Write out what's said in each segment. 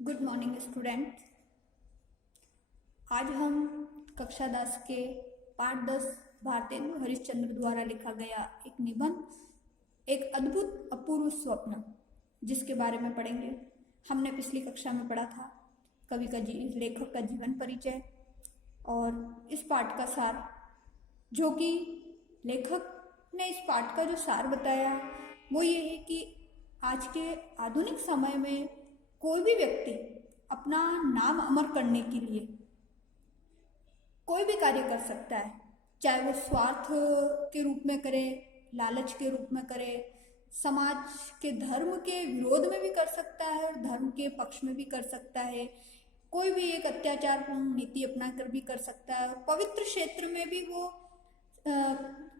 Good morning students. आज हम कक्षा 10 के पाठ 10 भारतेंदु हरिश्चंद्र द्वारा लिखा गया एक निबंध, एक अद्भुत अपूर्व स्वप्न, जिसके बारे में पढ़ेंगे। हमने पिछली कक्षा में पढ़ा था कवि का लेखक का जीवन परिचय और इस पाठ का सार, जो कि लेखक ने इस पाठ का जो सार बताया वो ये है कि आज के आधुनिक समय में कोई भी व्यक्ति अपना नाम अमर करने के लिए कोई भी कार्य कर सकता है, चाहे वो स्वार्थ के रूप में करे, लालच के रूप में करे, समाज के धर्म के विरोध में भी कर सकता है और धर्म के पक्ष में भी कर सकता है। कोई भी एक अत्याचारपूर्ण नीति अपना कर भी कर सकता है और पवित्र क्षेत्र में भी वो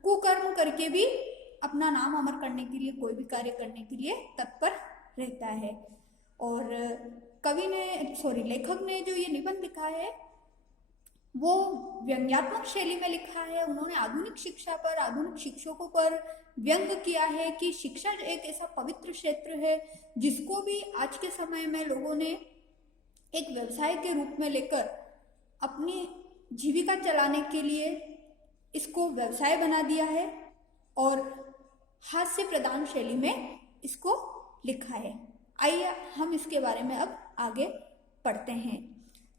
कुकर्म करके भी अपना नाम अमर करने के लिए, कोई भी कार्य करने के लिए तत्पर रहता है। और लेखक ने जो ये निबंध लिखा है वो व्यंग्यात्मक शैली में लिखा है। उन्होंने आधुनिक शिक्षा पर, आधुनिक शिक्षकों पर व्यंग किया है कि शिक्षा एक ऐसा पवित्र क्षेत्र है जिसको भी आज के समय में लोगों ने एक व्यवसाय के रूप में लेकर अपनी जीविका चलाने के लिए इसको व्यवसाय बना दिया है और हास्य प्रधान शैली में इसको लिखा है। आइए हम इसके बारे में अब आगे पढ़ते हैं।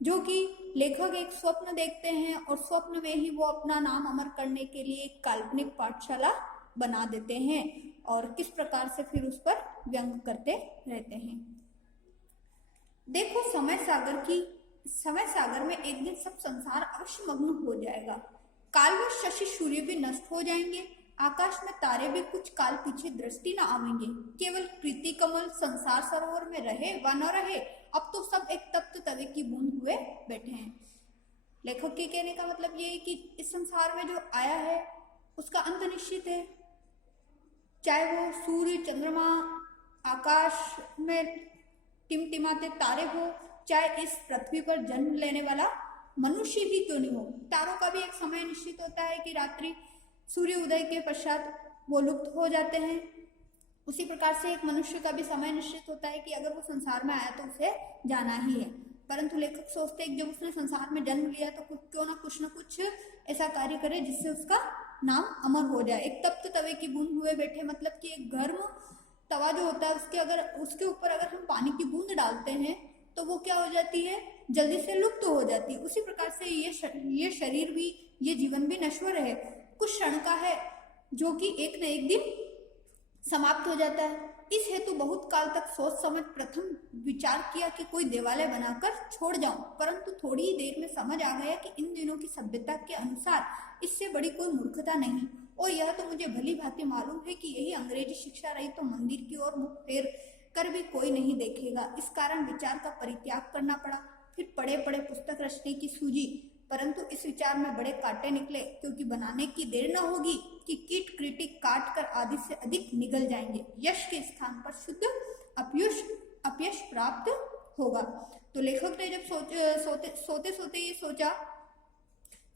जो कि लेखक एक स्वप्न देखते हैं और स्वप्न में ही वो अपना नाम अमर करने के लिए एक काल्पनिक पाठशाला बना देते हैं और किस प्रकार से फिर उस पर व्यंग करते रहते हैं। देखो, समय सागर में एक दिन सब संसार अवश्य मग्न हो जाएगा। काल व शशि सूर्य भी नष्ट हो जाएंगे, आकाश में तारे भी कुछ काल पीछे दृष्टि न आवेंगे। केवल प्रीति कमल संसार सरोवर में रहे व न रहे, अब तो सब एक तप्त तवे की बूंद हुए बैठे हैं। लेखक के कहने का मतलब ये है कि इस संसार में जो आया है उसका अंत निश्चित है। चाहे वो सूर्य, चंद्रमा, आकाश में टिमटिमाते तारे हो, चाहे इस पृथ्वी पर जन्म लेने वाला मनुष्य ही क्यों नहीं हो। तारों का भी एक समय निश्चित होता है कि रात्रि सूर्य उदय के पश्चात वो लुप्त हो जाते हैं। उसी प्रकार से एक मनुष्य का भी समय निश्चित होता है कि अगर वो संसार में आया तो उसे जाना ही है। परंतु लेखक सोचते हैं कि जब उसने संसार में जन्म लिया तो क्यों ना कुछ ऐसा कार्य करे जिससे उसका नाम अमर हो जाए। एक तप्त तवे की बूंद हुए बैठे मतलब कि एक गर्म तवा जो होता है उसके ऊपर अगर हम पानी की बूंद डालते हैं तो वो क्या हो जाती है, जल्दी से लुप्त हो जाती है। उसी प्रकार से ये शरीर भी, ये जीवन भी नश्वर है, कुछ क्षण का है जो कि एक न एक दिन समाप्त हो जाता है। इस हेतु बहुत काल तक सोच समझ प्रथम विचार किया कि कोई देवालय बनाकर छोड़ जाऊं, परंतु थोड़ी ही देर में समझ आ गया कि इन दिनों की सभ्यता के अनुसार इससे बड़ी कोई मूर्खता नहीं। और यह तो मुझे भली भांति मालूम है कि यही अंग्रेजी शिक्षा रही तो मंदिर की ओर मुख फेर कर भी कोई नहीं देखेगा। इस कारण विचार का परित्याग करना पड़ा। फिर पढ़े पढ़े पुस्तक रचने की सूझी, परंतु इस विचार में बड़े कांटे निकले, क्योंकि बनाने की देर न होगी कि कीट क्रिटिक काट कर आधे से अधिक निगल जाएंगे। यश के स्थान पर शुद्ध अपयश प्राप्त होगा। तो लेखक ने जब सोते सोते ये सोचा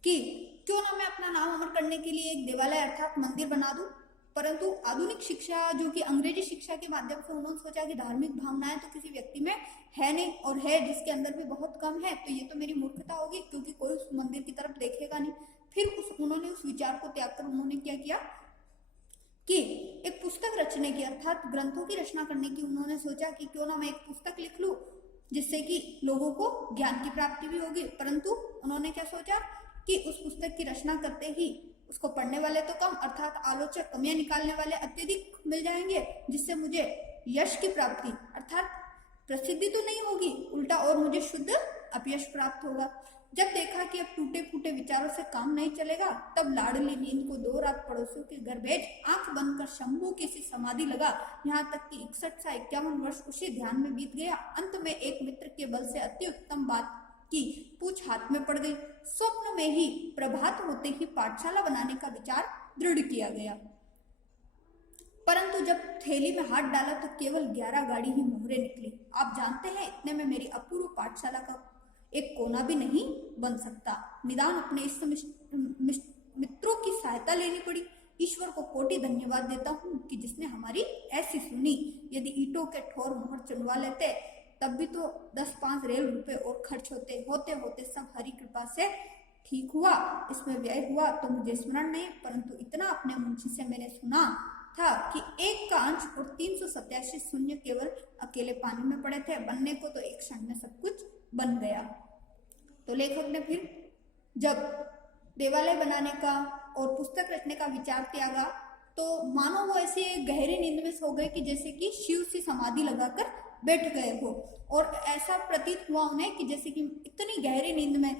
कि क्यों ना मैं अपना नाम अमर करने के लिए एक देवालय अर्थात मंदिर बना दूं, परंतु आधुनिक शिक्षा जो कि अंग्रेजी शिक्षा के माध्यम से उन्होंने सोचा कि धार्मिक भावनाएं तो किसी व्यक्ति में है नहीं, और है जिसके अंदर भी बहुत कम है, तो ये तो मेरी मूर्खता होगी क्योंकि कोई उस मंदिर की तरफ देखेगा नहीं। फिर उन्होंने उस विचार को त्याग कर उन्होंने क्या किया कि एक पुस्तक रचने की अर्थात ग्रंथों की रचना करने की उन्होंने सोचा कि क्यों ना मैं एक पुस्तक लिख लूं जिससे कि लोगों को ज्ञान की प्राप्ति भी होगी। परंतु उन्होंने क्या सोचा कि उस पुस्तक की रचना करते ही उसको पढ़ने वाले तो कम अर्थात आलोचक, कमियां निकालने वाले अत्यधिक मिल जाएंगे, जिससे मुझे यश की प्राप्ति अर्थात प्रसिद्धि तो नहीं होगी, उल्टा और मुझे शुद्ध अपयश प्राप्त होगा। जब देखा कि अब टूटे फूटे विचारों से काम नहीं चलेगा, तब लाडली नींद को 2 रात पड़ोसियों के घर भेज आंख बंद कर शंभू की सी समाधि लगा। यहाँ तक कि 61 से 51 वर्ष उसी ध्यान में बीत गया। अंत में एक मित्र के बल से अति उत्तम बात की पूछ हाथ में पड़ गई। स्वप्न में ही प्रभात होते ही पाठशाला बनाने का विचार दृढ़ किया गया, परंतु जब थैली में हाथ डाला तो केवल 11 गाड़ी ही मोहरे निकली। आप जानते हैं, इतने में मेरी अपूर्व पाठशाला का एक कोना भी नहीं बन सकता। निदान अपने इष्ट मित्रों की सहायता लेनी पड़ी। ईश्वर को कोटि धन्यवाद देता हूँ कि जिसने हमारी ऐसी सुनी। यदि ईंटों के ठोर मोहर चुनवा लेते तब भी तो 10-5 रेल रुपए और खर्च होते होते होते सब हरि कृपा से ठीक हुआ। इसमें व्यय हुआ तो मुझे स्मरण नहीं, परंतु इतना अपने मुंशी से मैंने सुना था कि 1 का अंश और 387 शून्य केवल अकेले पानी में पड़े थे। बनने को तो एक क्षण में सब कुछ बन गया। तो लेखक ने फिर जब देवालय बनाने का और पुस्तक रचने का विचार त्यागा तो मानो वो ऐसे गहरी नींद में सो गए कि जैसे कि शिव से समाधि लगाकर बैठ गए हो, और ऐसा प्रतीत हुआ उन्हें कि जैसे कि इतनी गहरी नींद में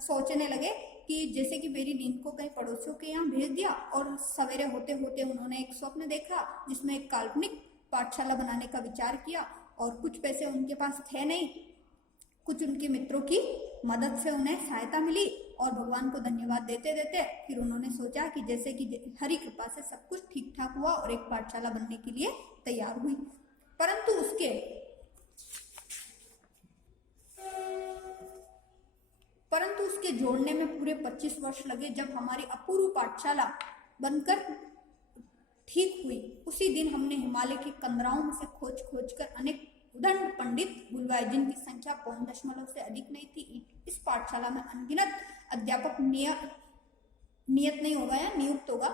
सोचने लगे कि जैसे कि मेरी नींद को कहीं पड़ोसियों के यहाँ भेज दिया। और सवेरे होते होते उन्होंने एक स्वप्न देखा जिसमें एक काल्पनिक पाठशाला बनाने का विचार किया, और कुछ पैसे उनके पास थे नहीं, कुछ उनके मित्रों की मदद से उन्हें सहायता मिली, और भगवान को धन्यवाद देते देते फिर उन्होंने सोचा कि जैसे कि हरि कृपा से सब कुछ ठीक ठाक हुआ और एक पाठशाला बनने के लिए तैयार हुई। परंतु उसके जोड़ने में पूरे 25 वर्ष लगे। जब हमारी अपूर्व पाठशाला बनकर ठीक हुई, उसी दिन हमने हिमालय के कंदराओं में से खोज खोज कर अनेक उदंड पंडित बुलवाए, जिनकी संख्या 0.0 से अधिक नहीं थी। इस पाठशाला में अनगिनत अध्यापक नियत नहीं होगा या नियुक्त होगा,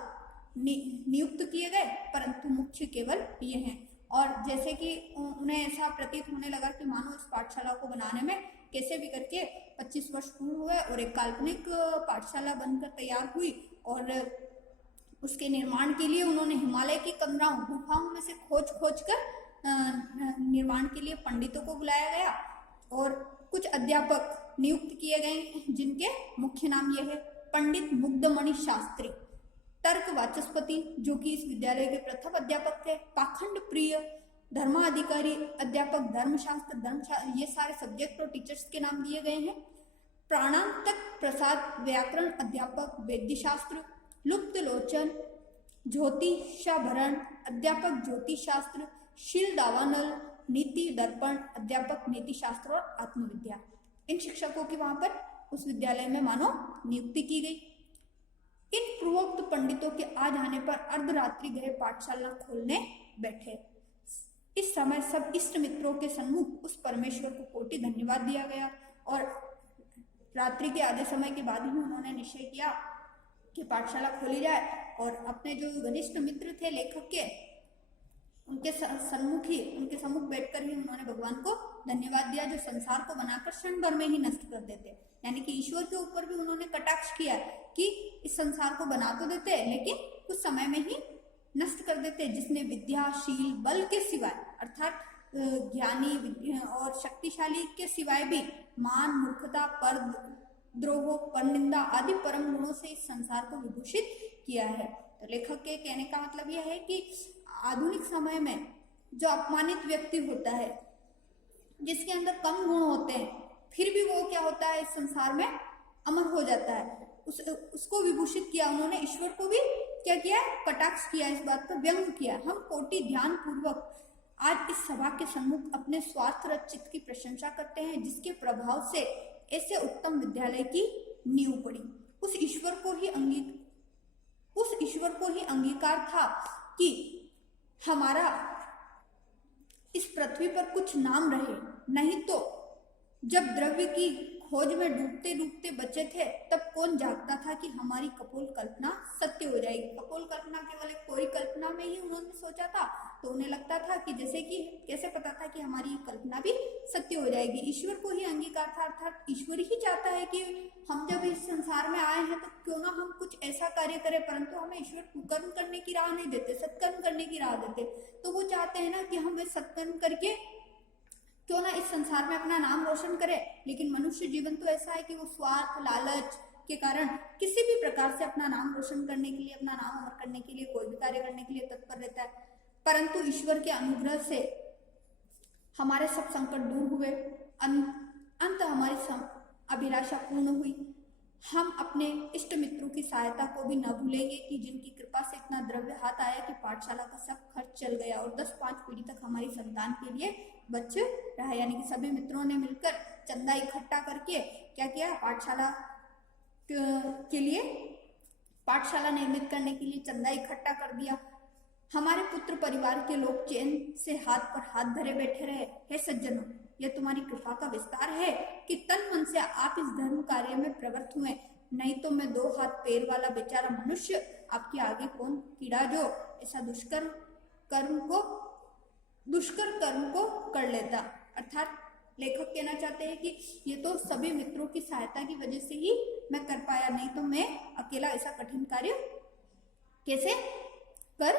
नियुक्त किए गए, परंतु मुख्य केवल ये हैं। और जैसे कि उन्हें ऐसा प्रतीत होने लगा कि मानो इस पाठशाला को बनाने में कैसे भी करके 25 वर्ष पूर्ण हुए और एक काल्पनिक पाठशाला बनकर तैयार हुई, और उसके निर्माण के लिए उन्होंने हिमालय की कंदराओं गुफाओं में से खोज खोज कर निर्माण के लिए पंडितों को बुलाया गया, और कुछ अध्यापक नियुक्त किए गए जिनके मुख्य नाम यह है: पंडित मुग्धमणि शास्त्री, तर्क वाचस्पति जो कि इस विद्यालय के प्रथम अध्यापक थे, पाखंड प्रिय धर्माधिकारी अध्यापक धर्मशास्त्र, ये सारे सब्जेक्ट और टीचर्स के नाम दिए गए हैं। प्राणांतक प्रसाद व्याकरण अध्यापक वैद्यशास्त्र, लुप्त लोचन ज्योतिषाभरण अध्यापक ज्योतिषशास्त्र, शील दावानल नीति दर्पण अध्यापक नीति शास्त्र और आत्मविद्या। इन शिक्षकों की वहां पर उस विद्यालय में मानो नियुक्ति की गई। इन पूर्वोक्त पंडितों के आ जाने पर अर्धरात्रि गृह पाठशाला खोलने बैठे। इस समय सब इष्ट मित्रों के सम्मुख उस परमेश्वर को कोटि धन्यवाद दिया गया, और रात्रि के आधे समय के बाद ही उन्होंने निश्चय किया कि पाठशाला खोली जाए। और अपने जो घनिष्ठ मित्र थे लेखक के, उनके सम्मुख बैठकर ही उन्होंने भगवान को धन्यवाद दिया, जो संसार को बनाकर क्षण भर में ही नष्ट कर देते। यानी कि ईश्वर के ऊपर भी उन्होंने कटाक्ष किया कि इस संसार को बना तो देते लेकिन कुछ समय में ही नष्ट कर देते। जिसने विद्या शील बल के सिवाय अर्थात ज्ञानी और शक्तिशाली के सिवाय भी मान मूर्खता पर द्रोह पर निंदा आदि परम गुणों से इस संसार को विभूषित किया है। तो लेखक के कहने का मतलब यह है कि आधुनिक समय में जो अपमानित व्यक्ति होता है, जिसके अंदर कम गुण होते हैं, फिर भी वो क्या होता है, इस संसार में अमर हो जाता है। उसको विभूषित किया उन्होंने। ईश्वर को भी क्या किया, कटाक्ष किया, इस बात पर व्यंग किया। हम कोटि ध्यान पूर्वक आज इस सभा के सम्मुख अपने स्वार्थरत चित्त की प्रशंसा करते हैं, जिसके प्रभाव से ऐसे उत्तम विद्यालय की नींव पड़ी। उस ईश्वर को ही अंगीकार था कि हमारा इस पृथ्वी पर कुछ नाम रहे, नहीं तो जब द्रव्य की खोज में डूबते डूबते बचे थे तब कौन जागता था कि हमारी कपोल कल्पना सत्य हो जाएगी। कपोल कल्पना केवल एक कोरी कल्पना में ही उन्होंने सोचा था, तो उन्हें लगता था कि जैसे कि कैसे पता था कि हमारी ये कल्पना भी सत्य हो जाएगी। ईश्वर को ही अंगीकार था, अर्थात ईश्वर ही चाहता है कि हम जब इस संसार में आए हैं तो क्यों ना हम कुछ ऐसा कार्य करें, परंतु हमें ईश्वर कुकर्म करने की राह नहीं देते, सत्कर्म करने की राह देते। तो वो चाहते हैं ना कि हम वे सत्कर्म करके क्यों ना इस संसार में अपना नाम रोशन करे। लेकिन मनुष्य जीवन तो ऐसा है कि वो स्वार्थ लालच के कारण किसी भी प्रकार से अपना नाम रोशन करने के लिए, अपना नाम अमर करने के लिए, कोई भी कार्य करने के लिए तत्पर रहता है। परंतु ईश्वर के अनुग्रह से हमारे सब संकट दूर हुए, अंत हमारी अभिलाषा पूर्ण हुई। हम अपने इष्ट मित्रों की सहायता को भी न भूलेंगे कि जिनकी कृपा से इतना द्रव्य हाथ आया कि पाठशाला का सब खर्च चल गया और 10-5 पीढ़ी तक हमारी संतान के लिए बच रहा। यानी कि सभी मित्रों ने मिलकर चंदा इकट्ठा करके क्या किया, पाठशाला के लिए, पाठशाला निर्मित करने के लिए चंदा इकट्ठा कर दिया। हमारे पुत्र परिवार के लोग चैन से हाथ पर हाथ धरे बैठे रहे। हे सज्जनों, यह तुम्हारी कृपा का विस्तार है कि तन मन से आप इस धर्म कार्य में प्रवृत्त हुए, नहीं तो मैं 2 हाथ पैर वाला बेचारा मनुष्य आपके आगे कौन कीड़ा जो ऐसा दुष्कर कर्म को कर लेता। अर्थात लेखक कहना चाहते हैं कि ये तो सभी मित्रों की सहायता की वजह से ही मैं कर पाया, नहीं तो मैं अकेला ऐसा कठिन कार्य कैसे कर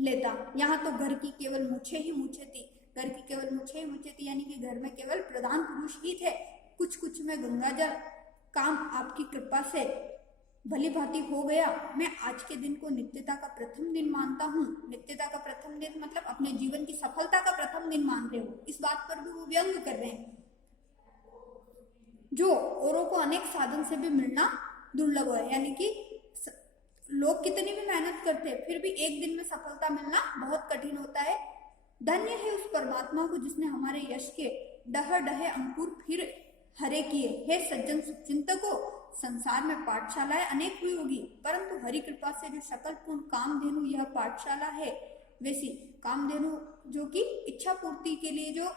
लेता। यहाँ तो घर की केवल मूछें ही मूछें थी, घर की केवल मूछें ही मूछें थी, यानी कि घर में केवल प्रधान पुरुष ही थे। कुछ कुछ में गंगाजल काम आपकी कृपा से भली भांति हो गया। मैं आज के दिन को नित्यता का प्रथम दिन मानता हूँ। नित्यता का प्रथम दिन मतलब अपने जीवन की सफलता का प्रथम दिन मान रहे हो। इस बात पर भी वो व्यंग कर रहे हैं, जो औरों को अनेक साधन से भी मिलना दुर्लभ है, यानी कि लोग कितनी भी मेहनत करते हैं फिर भी एक दिन में सफलता मिलना बहुत कठिन होता है। धन्य है उस परमात्मा को जिसने हमारे यश के डह डहे अंकुर फिर हरे किए। हे सज्जन चिंतकों, संसार में पाठशालाएं अनेक हुई होगी, परंतु हरि कृपा से जो सकल पूर्ण कामधेनु यह पाठशाला है, वैसी कामधेनु जो कि इच्छा पूर्ति के लिए जो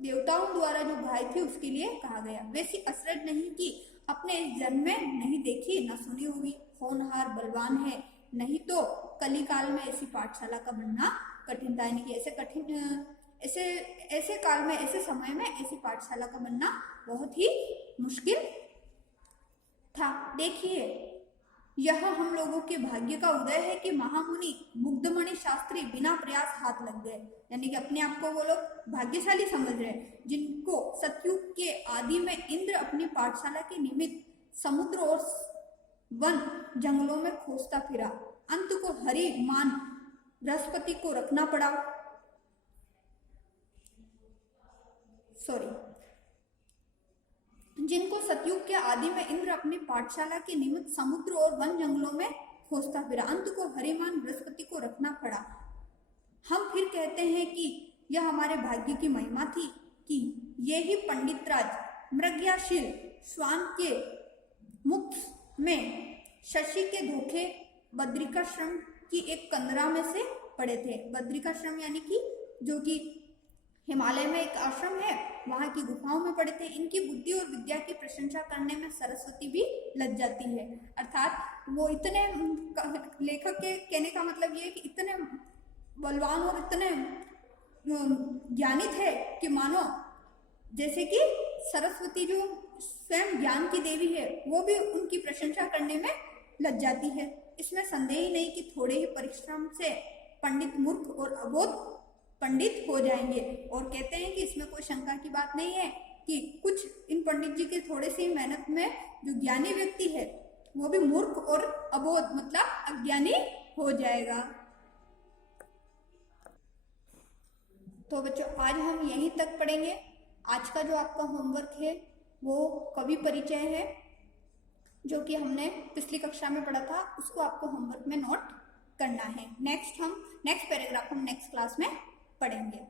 देवताओं द्वारा जो गाय थी उसके लिए कहा गया, वैसी असरज नहीं कि अपने इस जन्म में नहीं देखी न सुनी होगी। होनहार बलवान है, नहीं तो कली काल में ऐसी पाठशाला का बनना कठिन था, यानी कि ऐसे काल में ऐसे समय में ऐसी पाठशाला का बनना बहुत ही मुश्किल था। देखिए, यह हम लोगों के भाग्य का उदय है कि महामुनि मुग्धमणि शास्त्री बिना प्रयास हाथ लग गए, यानी कि अपने आप को वो लोग भाग्यशाली समझ रहे हैं, जिनको सतयुग के आदि में इंद्र अपनी पाठशाला के निमित्त समुद्र और वन जंगलों में खोजता फिरा, अंत को हरि मान बृहस्पति को रखना पड़ा। जिनको सतयुग के आदि में इंद्र अपनी पाठशाला के निमित्त समुद्र और वन जंगलों में खोजता फिरा, अंत को हरिमान बृहस्पति को रखना पड़ा। हम फिर कहते हैं कि यह हमारे भाग्य की महिमा थी कि ये ही पंडित राज मृगयाशील श्वान के मुख में शशि के धोखे बद्रिकाश्रम की एक कंदरा में से पड़े थे। बद्रिकाश्रम यानी कि जो कि हिमालय में एक आश्रम है, वहां की गुफाओं में पड़े थे। इनकी बुद्धि और विद्या की प्रशंसा करने में सरस्वती भी लग जाती है। अर्थात वो इतने, लेखक के कहने का मतलब ये है कि इतने बलवान और इतने ज्ञानी थे कि मानो जैसे कि सरस्वती जो स्वयं ज्ञान की देवी है वो भी उनकी प्रशंसा करने में लग जाती है। इसमें संदेह ही नहीं कि थोड़े ही परिश्रम से पंडित मूर्ख और अबोध पंडित हो जाएंगे। और कहते हैं कि इसमें कोई शंका की बात नहीं है कि कुछ इन पंडित जी के थोड़े सी मेहनत में जो ज्ञानी व्यक्ति है वो भी मूर्ख और अबोध मतलब अज्ञानी हो जाएगा। तो बच्चों, आज हम यहीं तक पढ़ेंगे। आज का जो आपका होमवर्क है वो कवि परिचय है, जो कि हमने पिछली कक्षा में पढ़ा था, उसको आपको होमवर्क में नोट करना है। नेक्स्ट पैराग्राफ हम नेक्स्ट क्लास में पढ़ेंगे।